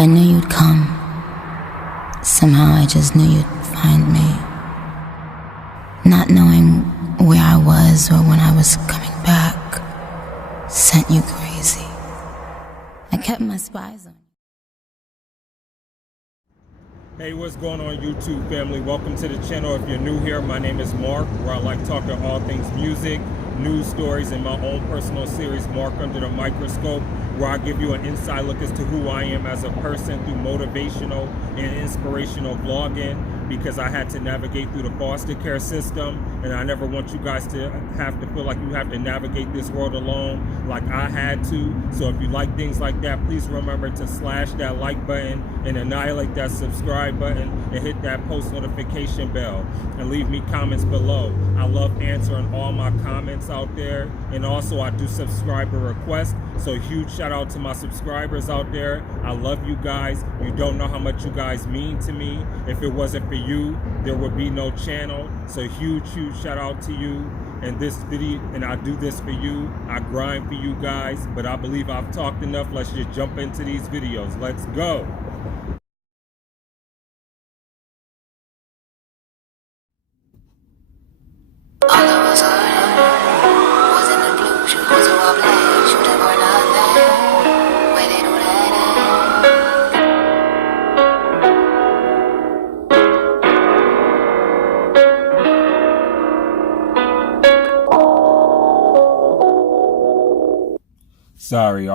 I knew you'd come. Somehow I just knew you'd find me. Not knowing where I was or when I was coming back sent you crazy. I kept my spies on you. Hey, what's going on, YouTube family? Welcome to the channel. If you're new here, my name is Mark, where I like talking all things music, news stories, and my own personal series, Mark Under the Microscope, where I give you an inside look as to who I am as a person through motivational and inspirational vlogging, because I had to navigate through the foster care system, and I never want you guys to have to feel like you have to navigate this world alone like I had to. So if you like things like that, please remember to slash that like button and annihilate that subscribe button and hit that post notification bell and leave me comments below. I love answering all my comments out there, and also I do subscriber requests. So huge shout out to my subscribers out there. I love you guys. You don't know how much you guys mean to me. If it wasn't for you, there would be no channel. So huge shout out to you. And this video, and I do this for you. I grind for you guys, but I believe I've talked enough. Let's just jump into these videos. Let's go. Sorry,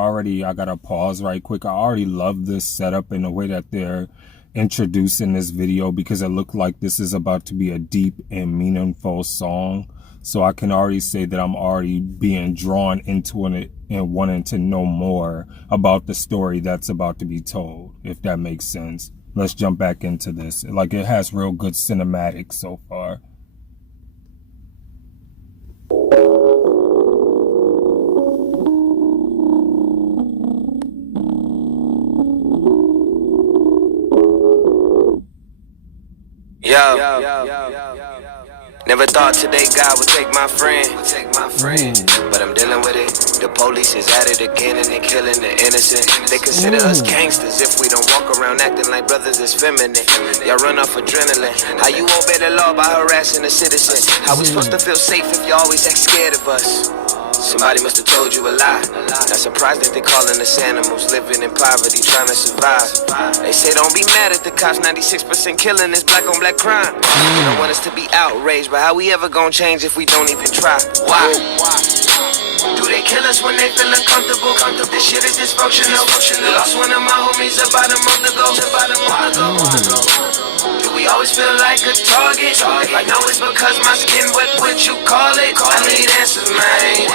I gotta pause right quick. I already love this setup in the way that they're introducing this video, because it looked like this is about to be a deep and meaningful song. So I can already say that I'm already being drawn into it and wanting to know more about the story that's about to be told, if that makes sense. Let's jump back into this. Like, it has real good cinematics so far. Yo, never thought today God would take my friend, but I'm dealing with it. The police is at it again and they killing the innocent. They consider us gangsters if we don't walk around acting like brothers is feminine. Y'all run off adrenaline. How you obey the law by harassing a citizen? How we supposed to feel safe if you always act scared of us? Somebody must have told you a lie. Not surprised that they calling us animals, living in poverty, trying to survive. They say don't be mad at the cops, 96% killing is black on black crime. You don't want us to be outraged, but how we ever gonna change if we don't even try? Why? Do they kill us when they feel uncomfortable? This shit is dysfunctional. Lost one of my homies about a month ago. Do we always feel like a target? If I know it's because my skin, what would you call it? I need answers, man.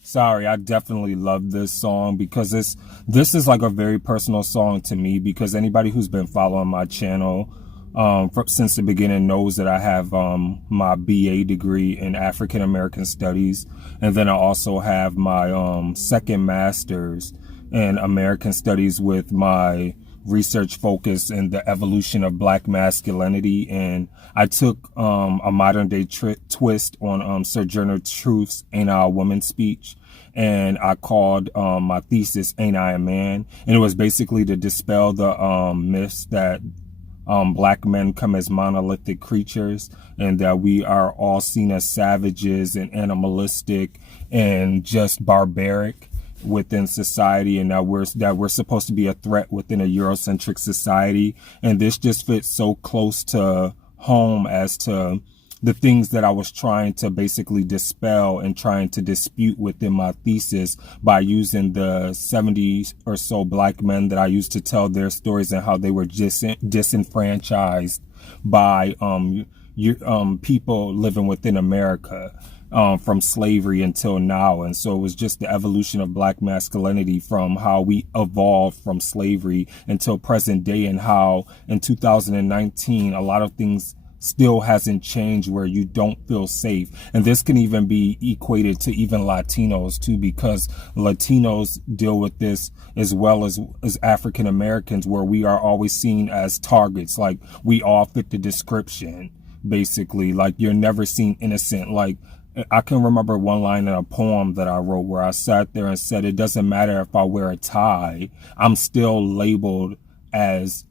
Sorry, I definitely love this song, because this is like a very personal song to me, because anybody who's been following my channel since the beginning knows that I have my BA degree in African American Studies, and then I also have my second master's in American Studies with my research focus in the evolution of Black masculinity. And I took a modern day twist on Sojourner Truth's Ain't I a Woman speech, and I called my thesis Ain't I a Man? And it was basically to dispel the myths that Black men come as monolithic creatures, and that we are all seen as savages and animalistic and just barbaric within society, and that we're supposed to be a threat within a Eurocentric society. And this just fits so close to home as to the things that I was trying to basically dispel and trying to dispute within my thesis, by using the 70 or so Black men that I used to tell their stories and how they were disenfranchised by people living within America from slavery until now. And so it was just the evolution of Black masculinity from how we evolved from slavery until present day, and how in 2019 a lot of things still hasn't changed, where you don't feel safe. And this can even be equated to even Latinos too, because Latinos deal with this as well as African Americans, where we are always seen as targets. Like, we all fit the description, basically. Like, you're never seen innocent. Like, I can remember one line in a poem that I wrote where I sat there and said, it doesn't matter if I wear a tie, I'm still labeled as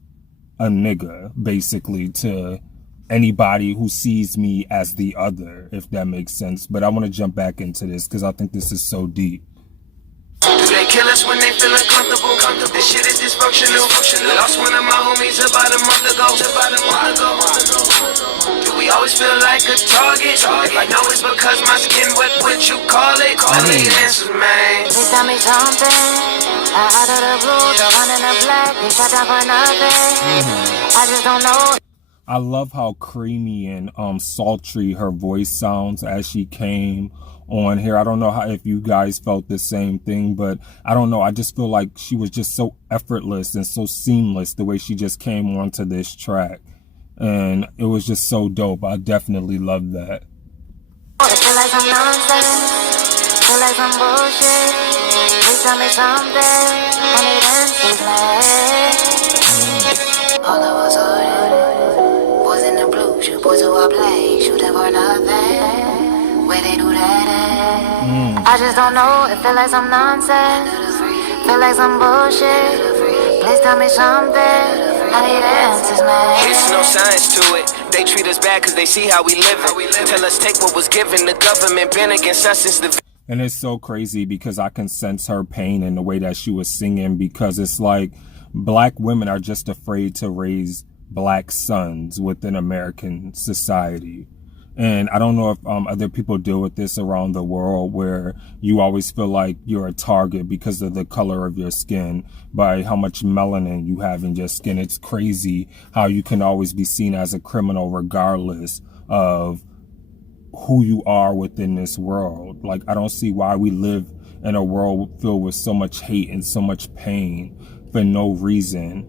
a nigga, basically, to anybody who sees me as the other, if that makes sense. But I want to jump back into this because I think this is so deep. Do they kill us when they feel uncomfortable? This shit is dysfunctional. Lost one of my homies about a month ago. Do we always feel like a target? If I know it's because my skin wet, what you call it? I need answers, man. Please tell me something. Out of the blue, the one in the black, they shut down for nothing. I just don't know. I love how creamy and sultry her voice sounds as she came on here. I don't know if you guys felt the same thing, but I don't know. I just feel like she was just so effortless and so seamless the way she just came onto this track. And it was just so dope. I definitely love that. I feel like some nonsense, feel like some bullshit. Please tell me something. I need answers, man. All of us ordered. Boys in the blue, shoot boys who I play, shooting for nothing. Where they do that at? I just don't know. It feel like some nonsense, feel like some bullshit. Please tell me something. I need answers, man. It's no science to it. They treat us bad because they see how we live it. Tell us take what was given. The government been against us since the... And it's so crazy because I can sense her pain in the way that she was singing, because it's like black women are just afraid to raise black sons within American society. And I don't know if other people deal with this around the world, where you always feel like you're a target because of the color of your skin, by how much melanin you have in your skin. It's crazy how you can always be seen as a criminal regardless of who you are within this world. Like, I don't see why we live in a world filled with so much hate and so much pain for no reason.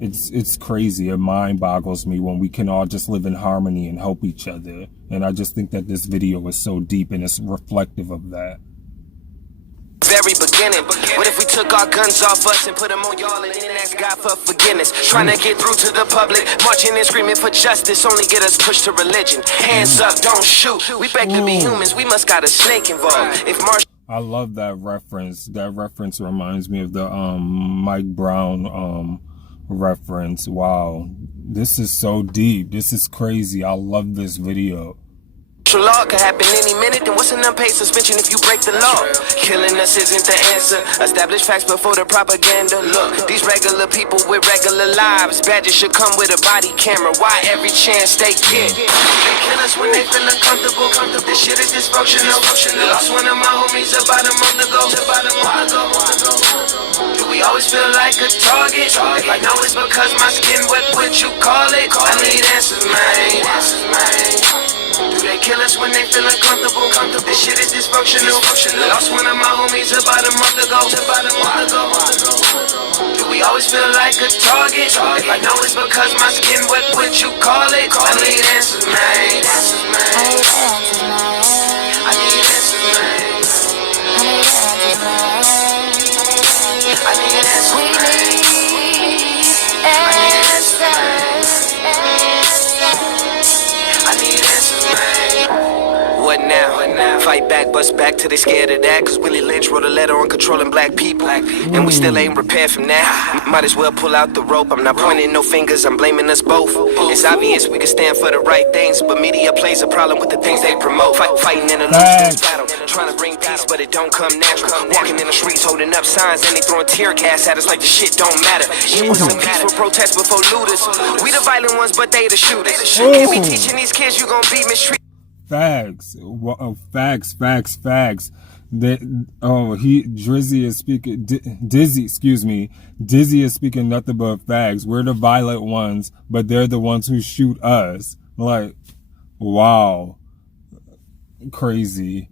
It's crazy. It mind boggles me when we can all just live in harmony and help each other. And I just think that this video is so deep and it's reflective of that. Very beginning. What if we took our guns off us and put them on y'all and then ask God for forgiveness? Trying to get through to the public, marching and screaming for justice, only get us pushed to religion. Hands up, don't shoot. We beg to be humans, we must got a snake involved. If Marsh... I love that reference. That reference reminds me of the Mike Brown reference. Wow, this is so deep. This is crazy. I love this video. Law could happen any minute, then what's an unpaid suspension if you break the law? Killing us isn't the answer. Establish facts before the propaganda. Look, these regular people with regular lives, badges should come with a body camera. Why every chance they get? They kill us when they feel uncomfortable. This shit is dysfunctional. Lost one of my homies about a month ago. Do we always feel like a target? If I know it's because my skin wet, what you call it? I need answers, man. Do they kill us when they feel uncomfortable? This shit is dysfunctional. Lost one of my homies about a month ago. Do we always feel like a target? If I know it's because my skin wet, what you call it? I need answers, man. I need answers, man. I need answers, What now? Fight back, bust back till they scared of that. Cause Willie Lynch wrote a letter on controlling black people. And we still ain't repaired from that. Might as well pull out the rope. I'm not pointing no fingers, I'm blaming us both. It's obvious we can stand for the right things, but media plays a problem with the things they promote. Fighting in a losing battle, trying to bring peace, but it don't come natural. Walking in the streets holding up signs and they throwing tear gas at us like the shit don't matter. It was some peaceful protests before looters. We the violent ones, but they the shooters. Can't be teaching these kids you gon' be mistreated. Facts. Facts. Drizzy is speaking, Dizzy is speaking nothing but facts. We're the violent ones, but they're the ones who shoot us. Like, wow. Crazy.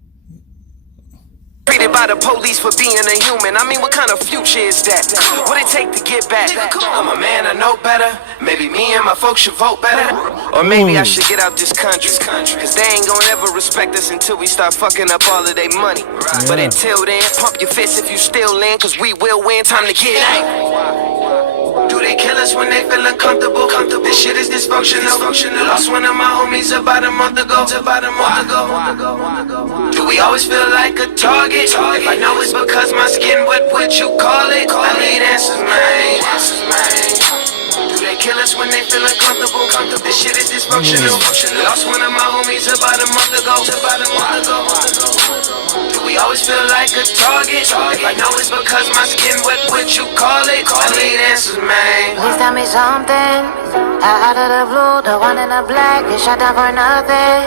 Treated by the police for being a human. I mean, what kind of future is that? What it take to get back? I'm a man, I know better. Maybe me and my folks should vote better. Or maybe I should get out this country. Cause they ain't gonna ever respect us until we start fucking up all of their money. But until then, pump your fists if you still in, cause we will win. Time to get out. Do they kill us when they feel uncomfortable? This shit is dysfunctional. Lost one of my homies about a month ago. Do we always feel like a target? If I know it's because my skin, what you call it? I need answers, man. Do they kill us when they feel uncomfortable? This shit is dysfunctional. Lost one of my homies about a month ago. Do we always feel like a target? If I know it's because my skin, what you call it? I need answers, man. Please tell me something. Out of the blue, the one in the black is shut down for nothing.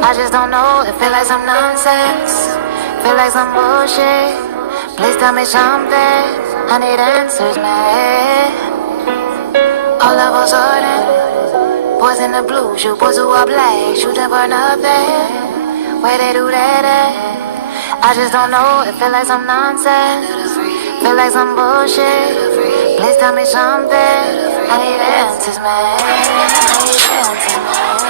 I just don't know, it feel like some nonsense, feel like some bullshit. Please tell me something, I need answers, man. All of a sudden, boys in the blue, shoot boys who are black, shooting for nothing. Where they do that at? I just don't know, it feel like some nonsense, feel like some bullshit. Please tell me something, I need answers, man. I need answers, man.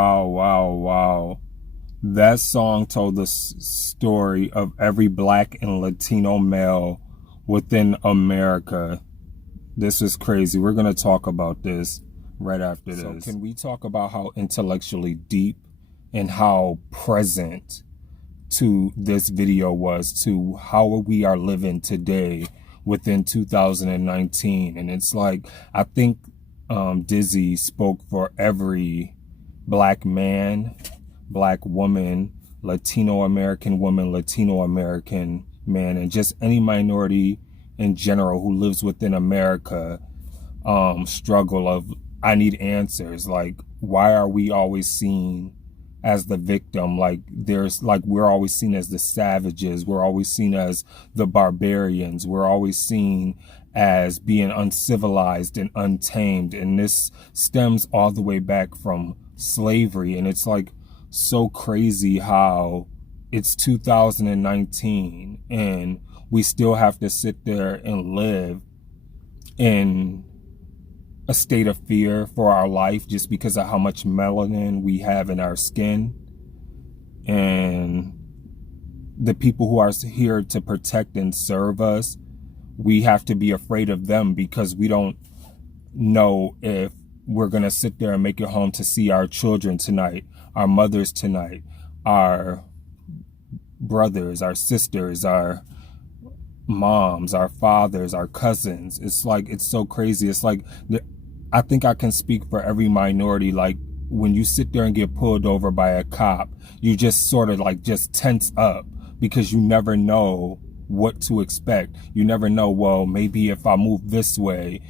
Wow. That song told the story of every Black and Latino male within America. This is crazy. We're going to talk about this right after this. So can we talk about how intellectually deep and how present to this video was to how we are living today within 2019? And it's like, I think Dizzy spoke for every Black man, Black woman, Latino American woman, Latino American man, and just any minority in general who lives within America, struggle of, I need answers. Like, why are we always seen as the victim? Like, we're always seen as the savages. We're always seen as the barbarians. We're always seen as being uncivilized and untamed. And this stems all the way back from slavery. And it's like so crazy how it's 2019 and we still have to sit there and live in a state of fear for our life just because of how much melanin we have in our skin. And the people who are here to protect and serve us, we have to be afraid of them because we don't know if we're going to sit there and make it home to see our children tonight, our mothers tonight, our brothers, our sisters, our moms, our fathers, our cousins. It's like, it's so crazy. It's like, I think I can speak for every minority. Like, when you sit there and get pulled over by a cop, you just sort of like just tense up because you never know what to expect. You never know, well, maybe if I move this way,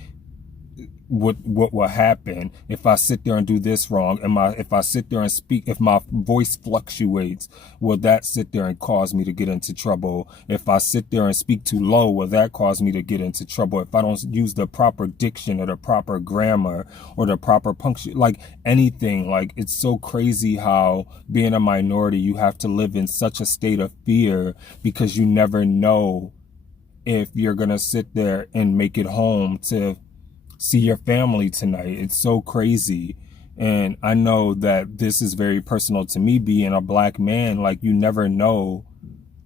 what will happen if I sit there and do this wrong? If I sit there and speak, if my voice fluctuates, will that sit there and cause me to get into trouble? If I sit there and speak too low, will that cause me to get into trouble? If I don't use the proper diction or the proper grammar or the proper punctuation, like anything, like it's so crazy how being a minority, you have to live in such a state of fear because you never know if you're going to sit there and make it home to see your family tonight. It's so crazy. And I know that this is very personal to me being a Black man. Like, you never know,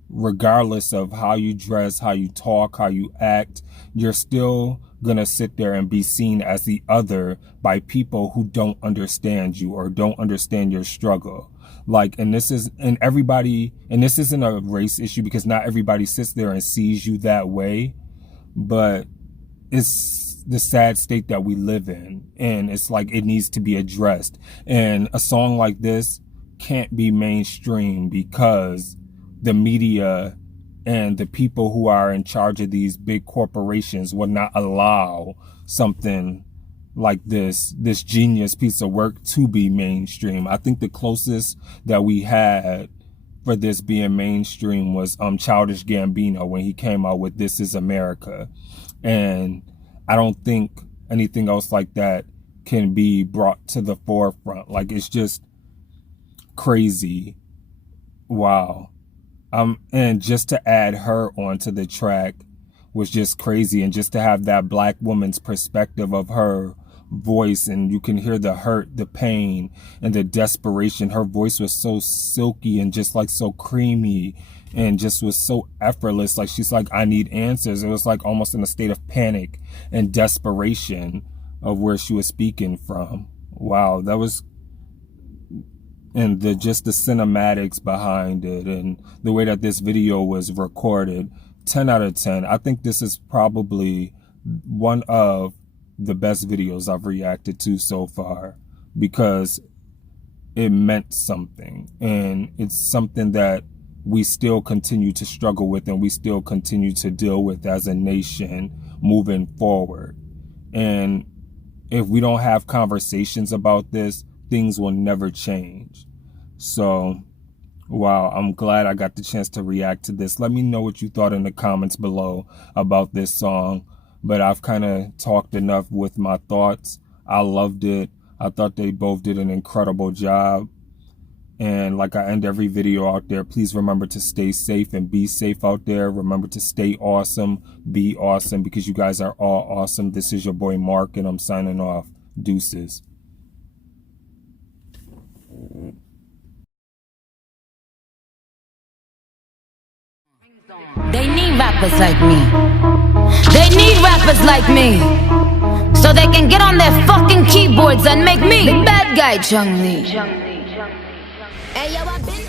regardless of how you dress, how you talk, how you act, you're still gonna sit there and be seen as the other by people who don't understand you or don't understand your struggle. Like, and this isn't a race issue because not everybody sits there and sees you that way, but it's the sad state that we live in, and it's like it needs to be addressed. And a song like this can't be mainstream because the media and the people who are in charge of these big corporations will not allow something like this genius piece of work to be mainstream. I think the closest that we had for this being mainstream was Childish Gambino when he came out with This Is America. And I don't think anything else like that can be brought to the forefront. Like, it's just crazy. Wow. And just to add her onto the track was just crazy. And just to have that black woman's perspective of her voice, and you can hear the hurt, the pain, and the desperation. Her voice was so silky and just like so creamy and just was so effortless. Like, she's like, I need answers. It was like almost in a state of panic and desperation of where she was speaking from. Wow, that was, and just the cinematics behind it and the way that this video was recorded, 10 out of 10. I think this is probably one of the best videos I've reacted to so far, because it meant something, and it's something that we still continue to struggle with and we still continue to deal with as a nation moving forward. And if we don't have conversations about this, things will never change. So, wow, I'm glad I got the chance to react to this. Let me know what you thought in the comments below about this song. But I've kind of talked enough with my thoughts. I loved it. I thought they both did an incredible job. And like I end every video out there, please remember to stay safe and be safe out there. Remember to stay awesome, be awesome, because you guys are all awesome. This is your boy Mark, and I'm signing off. Deuces. They need rappers like me. They need rappers like me, so they can get on their fucking keyboards and make me the bad guy, Chung Lee. Hey, yo, I've been